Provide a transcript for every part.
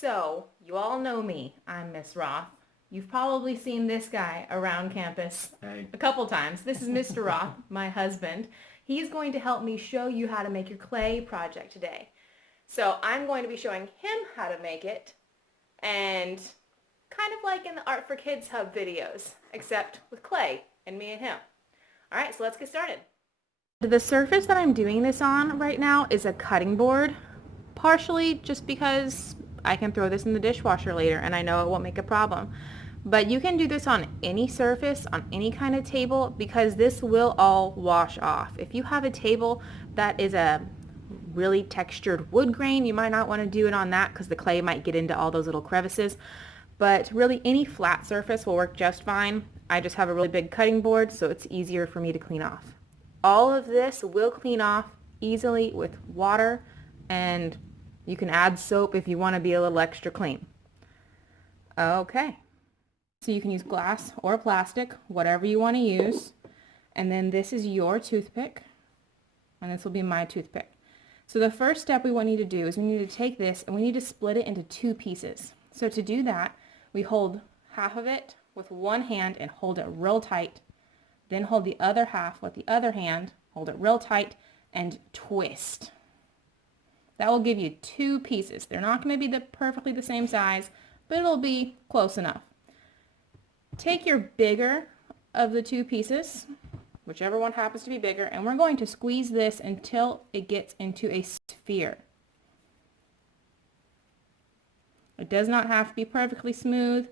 So, you all know me. I'm Miss Roth. You've probably seen this guy around campus a couple times. This is Mr. Roth, my husband. He's going to help me show you how to make your clay project today. So I'm going to be showing him how to make it, and kind of like in the Art for Kids Hub videos, except with clay and me and him. Alright, so let's get started. The surface that I'm doing this on right now is a cutting board, partially just because I can throw this in the dishwasher later and I know it won't make a problem. But you can do this on any surface, on any kind of table, because this will all wash off. If you have a table that is a really textured wood grain, you might not want to do it on that because the clay might get into all those little crevices. But really any flat surface will work just fine. I just have a really big cutting board, so it's easier for me to clean off. All of this will clean off easily with water, and you can add soap if you want to be a little extra clean. Okay. So you can use glass or plastic, whatever you want to use. And then this is your toothpick, and this will be my toothpick. So the first step we want you to do is we need to take this and we need to split it into two pieces. So to do that, we hold half of it with one hand and hold it real tight. Then hold the other half with the other hand, hold it real tight, and twist. That will give you two pieces. They're not going to be perfectly the same size, but it'll be close enough. Take your bigger of the two pieces, whichever one happens to be bigger, and we're going to squeeze this until it gets into a sphere. It does not have to be perfectly smooth.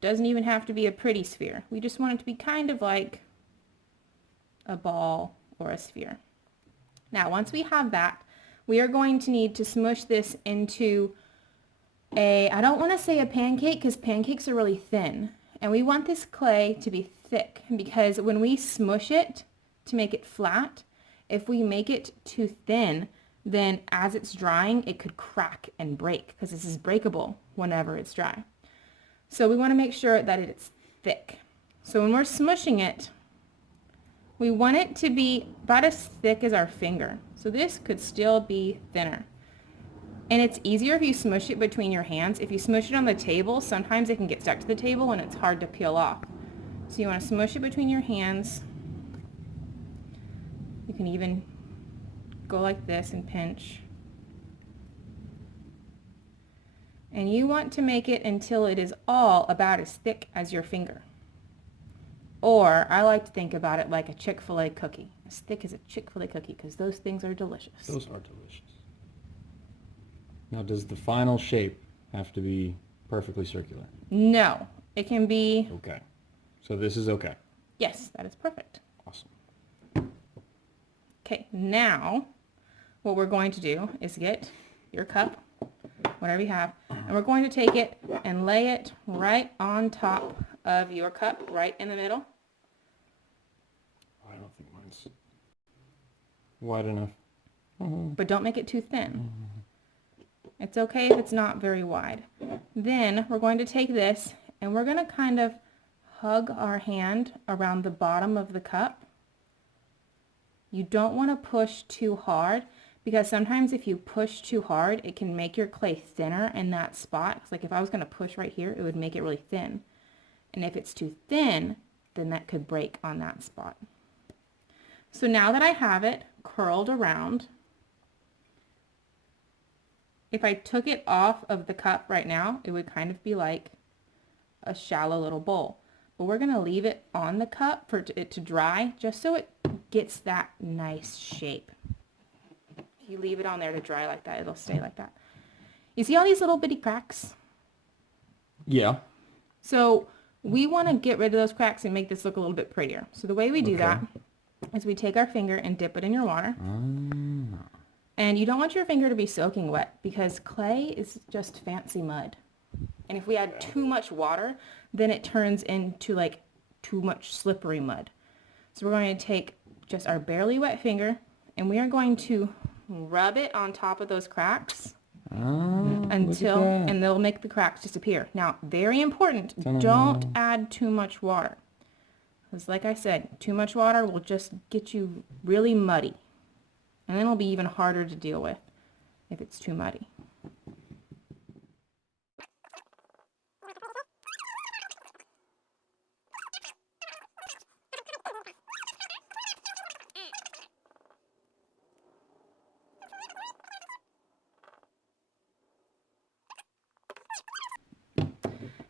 Doesn't even have to be a pretty sphere. We just want it to be kind of like a ball or a sphere. Now, once we have that, we are going to need to smush this into I don't want to say a pancake because pancakes are really thin. And we want this clay to be thick because when we smush it to make it flat, if we make it too thin, then as it's drying, it could crack and break because this is breakable whenever it's dry. So we want to make sure that it's thick. So when we're smushing it, we want it to be about as thick as our finger. So this could still be thinner. And it's easier if you smush it between your hands. If you smush it on the table, sometimes it can get stuck to the table and it's hard to peel off. So you want to smush it between your hands. You can even go like this and pinch. And you want to make it until it is all about as thick as your finger. Or I like to think about it like a Chick-fil-A cookie. As thick as a Chick-fil-A cookie, because those things are delicious. Those are delicious. Now, does the final shape have to be perfectly circular? No, it can be... Okay. So this is okay? Yes, that is perfect. Awesome. Okay, now what we're going to do is get your cup, whatever you have, and we're going to take it and lay it right on top of your cup, right in the middle. I don't think mine's wide enough. But don't make it too thin. It's okay if it's not very wide. Then we're going to take this and we're going to kind of hug our hand around the bottom of the cup. You don't want to push too hard because sometimes if you push too hard, it can make your clay thinner in that spot. It's like if I was going to push right here, it would make it really thin. And if it's too thin, then that could break on that spot. So now that I have it curled around, if I took it off of the cup right now, it would kind of be like a shallow little bowl. But we're going to leave it on the cup for it to dry just so it gets that nice shape. If you leave it on there to dry like that, it'll stay like that. You see all these little bitty cracks? Yeah. So we want to get rid of those cracks and make this look a little bit prettier. So the way we do that is we take our finger and dip it in your water. And you don't want your finger to be soaking wet because clay is just fancy mud. And if we add too much water, then it turns into like too much slippery mud. So we're going to take just our barely wet finger and we are going to rub it on top of those cracks and they'll make the cracks disappear. Now, very important, don't add too much water. Because like I said, too much water will just get you really muddy. And then it'll be even harder to deal with if it's too muddy.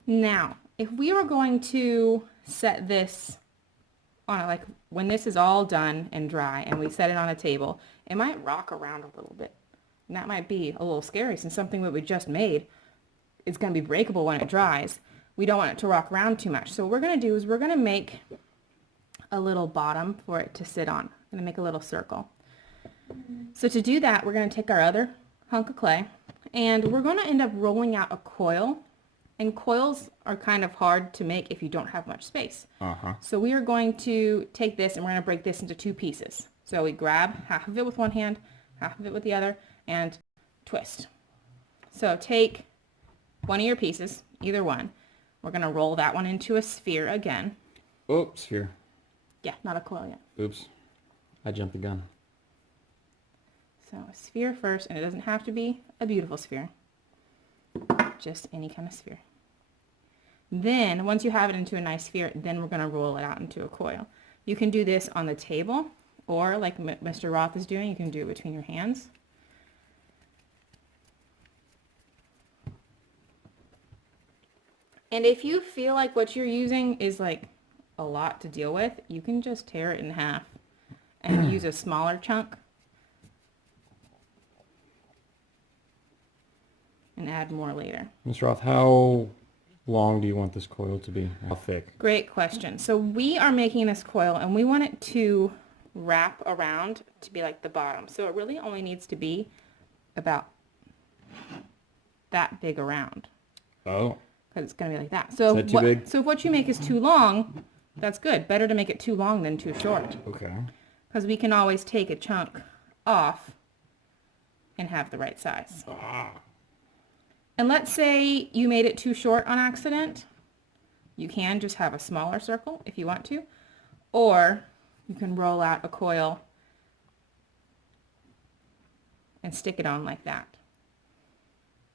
Now, if we were going to set this on, like when this is all done and dry and we set it on a table, it might rock around a little bit. And that might be a little scary since something that we just made is going to be breakable when it dries. We don't want it to rock around too much. So what we're going to do is we're going to make a little bottom for it to sit on. I'm going to make a little circle. So to do that, we're going to take our other hunk of clay and we're going to end up rolling out a coil. And coils are kind of hard to make if you don't have much space. So we are going to take this and we're going to break this into 2 pieces. So we grab half of it with one hand, half of it with the other, and twist. So take one of your pieces, either one. We're going to roll that one into a sphere again. Oh, sphere. Yeah, not a coil yet. Oops. I jumped the gun. So a sphere first, and it doesn't have to be a beautiful sphere. Just any kind of sphere. Then, once you have it into a nice sphere, then we're going to roll it out into a coil. You can do this on the table, or like Mr. Roth is doing, you can do it between your hands. And if you feel like what you're using is like a lot to deal with, you can just tear it in half and use a smaller chunk and add more later. Ms. Roth, how long do you want this coil to be? How thick? Great question. So we are making this coil and we want it to wrap around to be like the bottom. So it really only needs to be about that big around. Oh. Because it's going to be like that. So Is that too big? So if what you make is too long, that's good. Better to make it too long than too short. Okay. Because we can always take a chunk off and have the right size. And let's say you made it too short on accident. You can just have a smaller circle if you want to. Or you can roll out a coil and stick it on like that.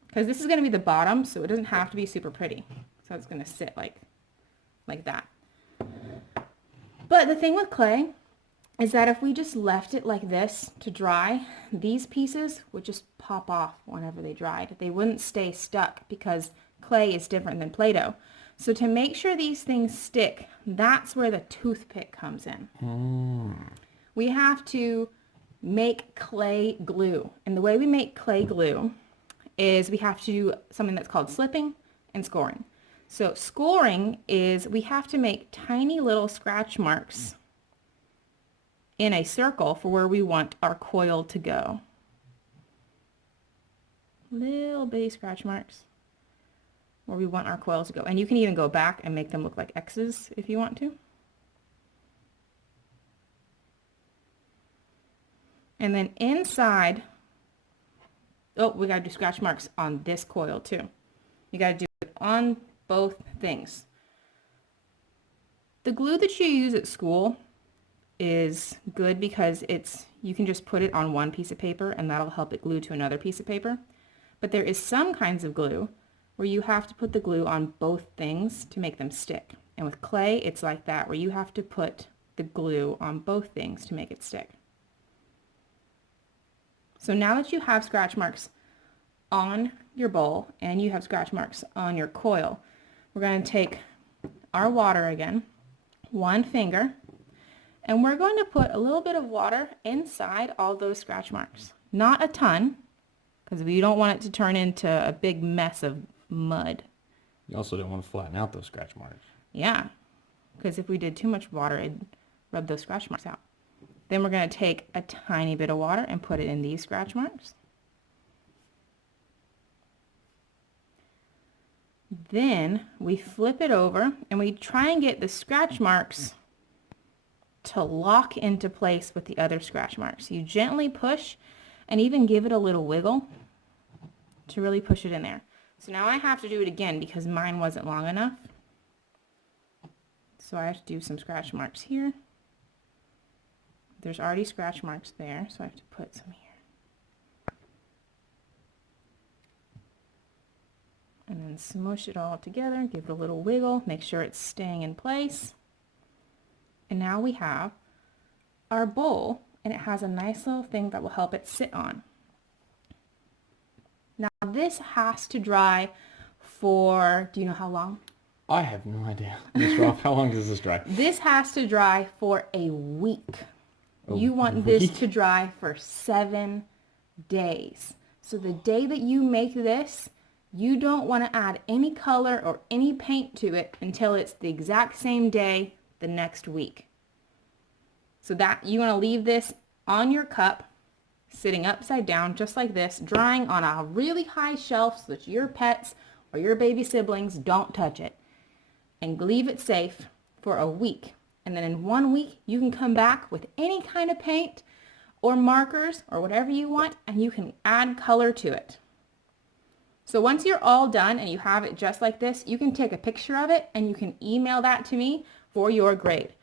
Because this is going to be the bottom, so it doesn't have to be super pretty. So it's going to sit like that. But the thing with clay is that if we just left it like this to dry, these pieces would just pop off whenever they dried. They wouldn't stay stuck because clay is different than Play-Doh. So to make sure these things stick, that's where the toothpick comes in. We have to make clay glue. And the way we make clay glue is we have to do something that's called slipping and scoring. So scoring is we have to make tiny little scratch marks in a circle for where we want our coil to go. Little bitty scratch marks where we want our coils to go. And you can even go back and make them look like X's if you want to. And then inside, oh, we got to do scratch marks on this coil too. You got to do it on both things. The glue that you use at school is good because you can just put it on one piece of paper and that'll help it glue to another piece of paper. But there is some kinds of glue where you have to put the glue on both things to make them stick. And with clay, it's like that, where you have to put the glue on both things to make it stick. So now that you have scratch marks on your bowl and you have scratch marks on your coil, we're going to take our water again, one finger, and we're going to put a little bit of water inside all those scratch marks. Not a ton, because we don't want it to turn into a big mess of mud. You also don't want to flatten out those scratch marks. Yeah, because if we did too much water, it'd rub those scratch marks out. Then we're going to take a tiny bit of water and put it in these scratch marks. Then we flip it over and we try and get the scratch marks to lock into place with the other scratch marks. You gently push and even give it a little wiggle to really push it in there. So now I have to do it again because mine wasn't long enough. So I have to do some scratch marks here. There's already scratch marks there, so I have to put some here. And then smush it all together, give it a little wiggle, make sure it's staying in place. And now we have our bowl, and it has a nice little thing that will help it sit on. Now this has to dry for, do you know how long? I have no idea. Miss Roth, how long does this dry? This has to dry for a week. A You want this week? to dry for 7 days. So the day that you make this, you don't want to add any color or any paint to it until it's the exact same day the next week. So that you want to leave this on your cup, sitting upside down just like this, drying on a really high shelf so that your pets or your baby siblings don't touch it. And leave it safe for a week. And then in 1 week, you can come back with any kind of paint or markers or whatever you want, and you can add color to it. So once you're all done and you have it just like this, you can take a picture of it and you can email that to me for your grade.